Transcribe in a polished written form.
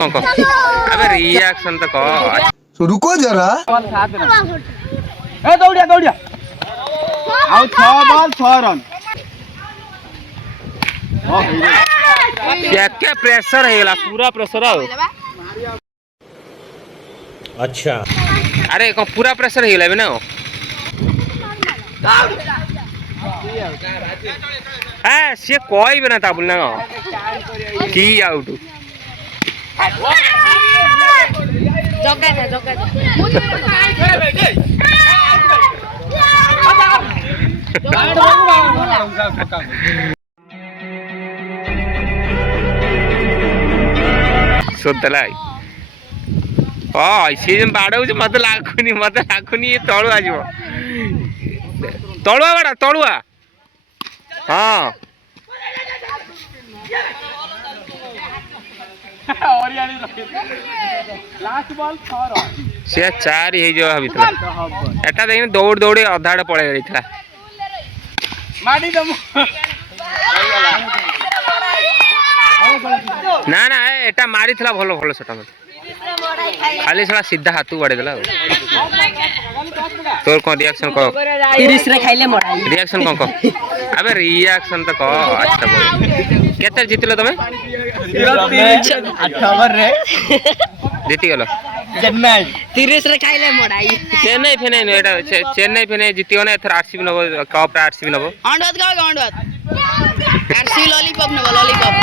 अबे रिएक्शन तो कह। तो रुको जरा। ए दौड़िया दौड़िया आउ 6 बॉल 6 रन। क्या प्रेशर है पूरा प्रेशर आओ। अच्छा अरे कौन पूरा प्रेशर है ना हाँ सी कोई भी ना था बोलना की आउट सोदला सीजन बाड़े मत लागुनी तलुआ जीव तलुआ बाड़ा तलुआ हाँ से 4 ही जो भाईला एटा देखिए दौड़ दौड़ी अधा आड़े पड़े जाइला ना ना एटा मारी थला भलो भलो सेटा मत खाली सला सीधा हाथ बाड़े देला तोर कोन रिएक्शन को 30 रे खाइले मराई रिएक्शन को अबे रिएक्शन तो को अच्छा बोल केतर जितलो तमे 8 ओवर रे जीती गेलो चेन्नई 30 रे खाइले मराई चेन्नई फेने एटा चेन्नई फेने जीतियो ना एथर आरसीबी नबो कप रे आरसीबी नबो अंडवत गाओ अंडवत आरसीबी लॉलीपॉप नबो लॉलीपॉप